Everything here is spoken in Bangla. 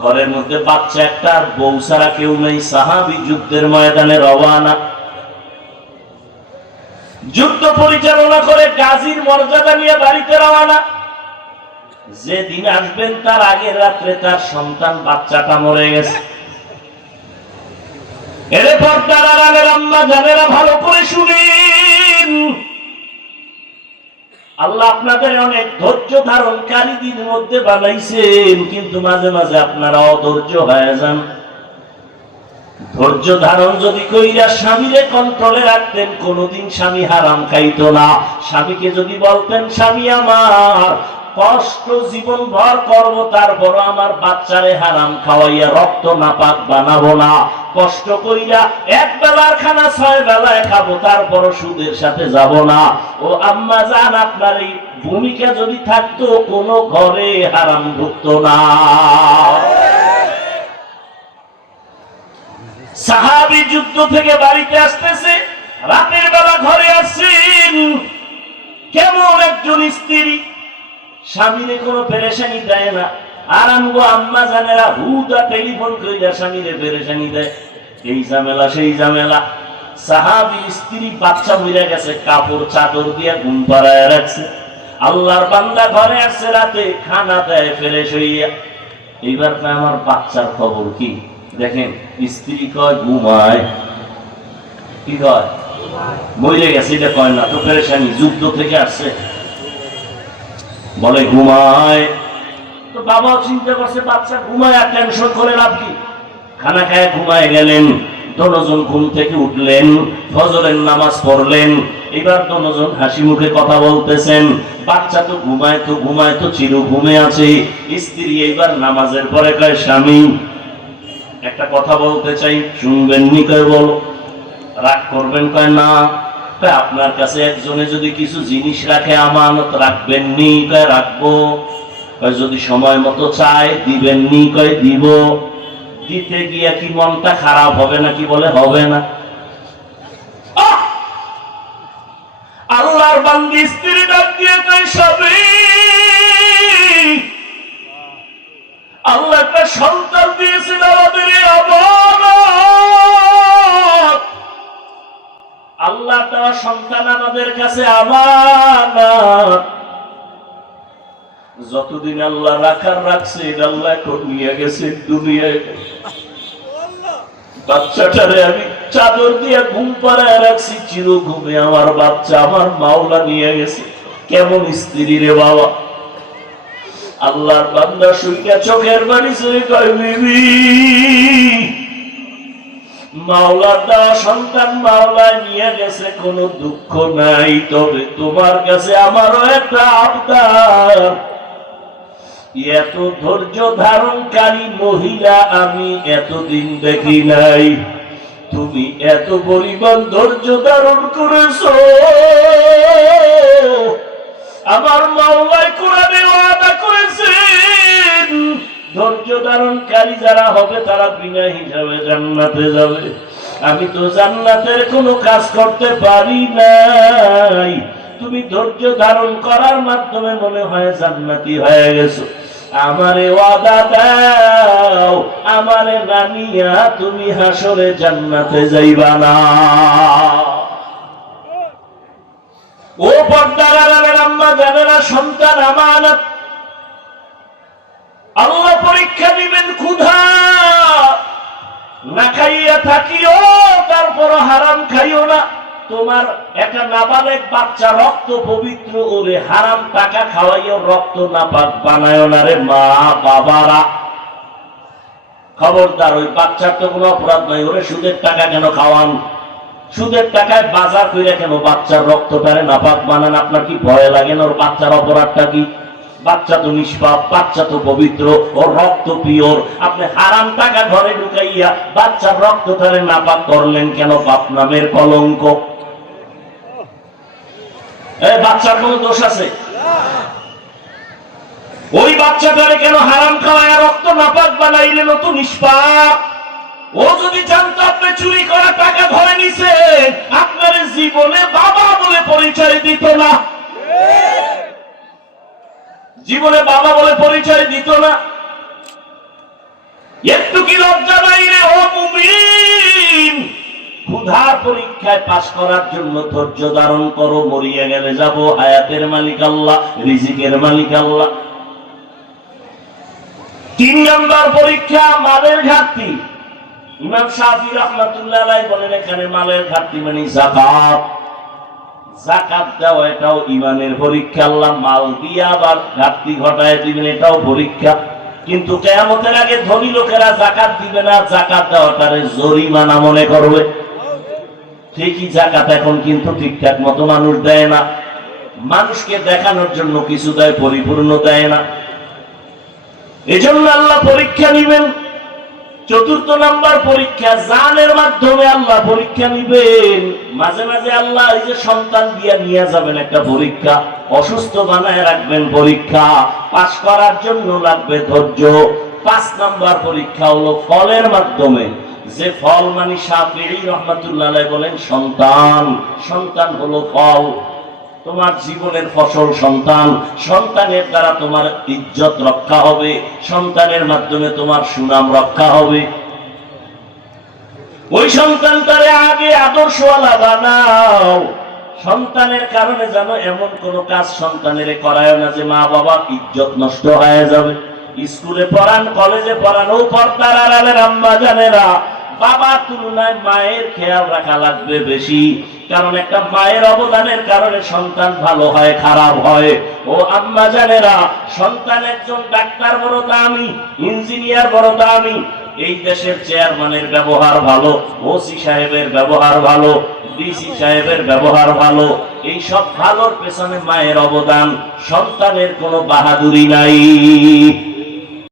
ঘরের মধ্যে বাচ্চা একটা, আর বউ ছাড়া কেউ নেই। সাহাবি যুদ্ধের ময়দানে রওয়ানা। যুদ্ধ পরিচালনা করে গাজীর মর্যাদা নিয়ে বাড়িতে রওয়ানা। যেদিন আসবেন, তার আগের রাত্রে তার সন্তান, বাচ্চাটা মরে গেছে। এরপর পর্দার আড়ালের আম্মা, জানেরা ভালো করে শুনেন আল্লাহ আপনাদের অনেক ধৈর্য ধারণকারীদের মধ্যে বানাইছেন, কিন্তু মাঝে মাঝে আপনারা অধৈর্য হয়ে যান। ধৈর্য ধারণ যদি কইরা স্বামীরে কন্ট্রোলে রাখতেন, কোনোদিন স্বামী হারাম খাইতো না। স্বামীকে যদি বলতেন, স্বামী আমার কষ্ট জীবন ভর করব তারপর আমার বাচ্চারে হারাম খাওয়াইয়া রক্ত নাপাক বানাবো না। কষ্ট কইরা এক বেলার খানা ছয় বেলায় খাব তারপর সুদের সাথে যাব না। ও আম্মা জান, আপনার এই ভূমিকা যদি থাকতো, কোনো ঘরে হারাম ঢুকতো না। সাহাবি যুদ্ধ থেকে বাড়িতে আসতেছে, রাতের বেলা ঘরে আসছেন। কেমন একজন স্ত্রী স্বামীরে কোনো পেরেশানি দেয় না। আর আমগো আম্মা জানেরা হুদা টেলিফোন কইরা স্বামীরে পেরেশানি দেয়। এই ঝামেলা, সেই ঝামেলা। সাহাবি, স্ত্রী, বাচ্চা মরে গেছে, কাপড়, চাদর দিয়ে ঘুম পাড়ায় রাখছে। আল্লাহর বান্দা ঘরে আসছে রাতে, খানা দেয় ফেরে হইয়া। এইবার কয় আমার বাচ্চার খবর কি? দেখেন, স্ত্রী কয়, ঘুমায়। কি কয়? মরে গেছে, এটা কয় না, তো পেরেশানি, যুদ্ধ থেকে আসছে। বলে, ঘুমায়। তো বাবাও চিন্তা করছে, বাচ্চা ঘুমায়, আর টেনশন করে লাভ কি? খানা খায়, ঘুমায় গেলেন দনজন ঘুম থেকে উঠলেন, ফজরের নামাজ পড়লেন। এবার দনজন হাসি মুখে কথা বলতেছেন, বাচ্চা তো ঘুমায় তো ঘুমায় তো চির ঘুমে আছে। স্ত্রী এইবার নামাজের পরে কয়, স্বামী, একটা কথা বলতে চাই শুনবেন নি কয় বলো? রাগ করবেন কয়, না। আপনার কাছে একজনে যদি কিছু জিনিস রাখে, আমানত রাখবেন নি কয় রাখব? যদি সময় মতো চায় দিবেন নি কয় দিব। দিতে গিয়া কি মনটা খারাপ হবে না কি বলে হবে না? আল্লাহর বান্দি স্ত্রী ডাক দিয়ে আল্লাহ একটা সন্তান দিয়েছিল আমাদের এই দেওয়া সন্তান আমাদের কাছে আমানত। যতদিন আল্লাহ রাখার রাখছে, আল্লাহ এখন নিয়ে গেছে দুনিয়ায়। বাচ্চাটারে আমি চাদর দিয়ে ঘুম পাড়ায় রাখছি চির ঘুমে আমার বাচ্চা, আমার মাওলা নিয়ে গেছে। কেমন স্ত্রী রে বাবা। আল্লাহর বান্দা শুইয়া চোখের বাড়ি চলে কয়, বিবি সন্তান মাওলায় নিয়ে গেছে, কোনো দুঃখ নাই। তবে তোমার কাছে আমারও একটা আবদার। এত ধৈর্য ধারণকারী মহিলা আমি এতদিন দেখি নাই। তুমি এত পরিমাণ ধৈর্য ধারণ করেছ। আমার মাওলাই কোরআনে ওয়াদা করেছেন। ধৈর্য ধারণকারী যারা হবে, তারা বিনা হিসাবে জান্নাতে যাবে। আমি তো জান্নাতের কোনো কাজ করতে পারি নাই। তুমি ধৈর্য ধারণ করার মাধ্যমে মনে হয় জান্নাতি হয়ে গেছো। আমারে ওয়াদা দাও, আমারে নানিয়া তুমি হাসরে জান্নাতে যাইবা না। ও পর্দার আম্মা, জানেরা, সন্তান, আমানত আল্লাহ পরীক্ষা দিবেন ক্ষুধা। না খাইয়া থাকিও তারপর হারাম খাইও না। তোমার একটা নাবালেক বাচ্চা রক্ত পবিত্র ওরে হারাম টাকা খাওয়াইও, রক্ত নাপাক বানায় না রে মা বাবারা। খবরদার, ওই বাচ্চার তো কোনো অপরাধ নাই। ওরে সুদের টাকা কেন খাওয়ান? সুদের টাকায় বাজার কইরা কেন বাচ্চার রক্ত রক্তটারে নাপাক বানান? আপনার কি ভয় লাগে না? ওর বাচ্চার অপরাধটা কি? বাচ্চা তো নিষ্পাপ, বাচ্চা তো পবিত্র, ওর রক্ত পিওর। আপনি হারাম টাকা ঘরে ঢুকাইয়া বাচ্চার রক্তটারে নাপাক করলেন কেন? বাপ নামের কলঙ্ক। বাচ্চার দোষ আছে? ওই কেন হারাম খাওয়ায়? রক্ত নাপাক বানাইলেন ও তো নিষ্পাপ। ও যদি জানতো আপনি চুরি করা টাকা ধরে নিছে আপনার জীবনে বাবা বলে পরিচয় দিত না। জীবনে বাবা বলে পরিচয় দিত না। একটু কি লজ্জা নাই রে, ও মুমিন? ক্ষুধার পরীক্ষায় পাশ করার জন্য ধৈর্য ধারণ করো, মরিয়া গেলে যাব, হায়াতের মালিক আল্লাহ, রিজিকের মালিক আল্লাহ। তিন নম্বর পরীক্ষা, মালের ঘাটতি। ইমাম শাহি রহমাতুল্লাহ বলেন, এখানে মালের ঘাটতি মানে জাকাত জাকাত দেওয়া, এটাও ইমানের পরীক্ষা। আল্লাহ মাল দিয়ে আবার ঘাটতি ঘটায় দিবেন, এটাও পরীক্ষা। কিন্তু কেয়ামতের আগে ধনী লোকেরা জাকাত দিবে না জাকাত দেওয়াটারে জরিমানা মনে করবে। ঠিকই জাকাত এখন কিন্তু ঠিকঠাক মতো মানুষ দেয় না। মানুষকে দেখানোর জন্য কিছু দেয় পরিপূর্ণ দেয় না। এজন্য আল্লাহ পরীক্ষা নিবেন। চতুর্থ নাম্বার পরীক্ষা, জানের মাধ্যমে আল্লাহ পরীক্ষা নিবেন। মাঝে মাঝে আল্লাহ এই যে সন্তান দিয়ে নিয়ে যাবেন একটা পরীক্ষা, অসুস্থ বানায় রাখবেন পরীক্ষা, পাশ করার জন্য লাগবে ধৈর্য। পাঁচ নাম্বার পরীক্ষা হলো ফলের মাধ্যমে। যে ফল মানে সাফিরি রহমাতুল্লাহ বলেন, সন্তান। সন্তান হলো ফল। তোমার জীবনের ফসল সন্তান, সন্তানের দ্বারা তোমার ইজ্জত রক্ষা হবে, সন্তানের মাধ্যমে তোমার সুনাম রক্ষা হবে। ওই সন্তানটারে আগে আদর্শওয়ালা বানাও। সন্তানের কারণে যেন এমন কোন কাজ সন্তানের করায় না যে মা বাবা ইজ্জত নষ্ট হয়ে যাবে। স্কুলে পড়ান, কলেজে পড়ান, ও পর্দার আড়ালের আম্মা জানেরা বাবার তুলনায় মায়ের খেয়াল রাখা লাগবে বেশি। কারণ একটা মায়ের অবদানের কারণে সন্তান ভালো হয়, খারাপ হয়। ও আম্মা জানেরা, সন্তান একজন ডাক্তার বড় দামি, ইঞ্জিনিয়ার বড় দামি। এই দেশের চেয়ারম্যানের ব্যবহার ভালো, ওসি সাহেবের ব্যবহার ভালো, ডিসি সাহেবের ব্যবহার ভালো। এই সব ভালোর পেছনে মায়ের অবদান, সন্তানের কোনো বাহাদুরি নাই।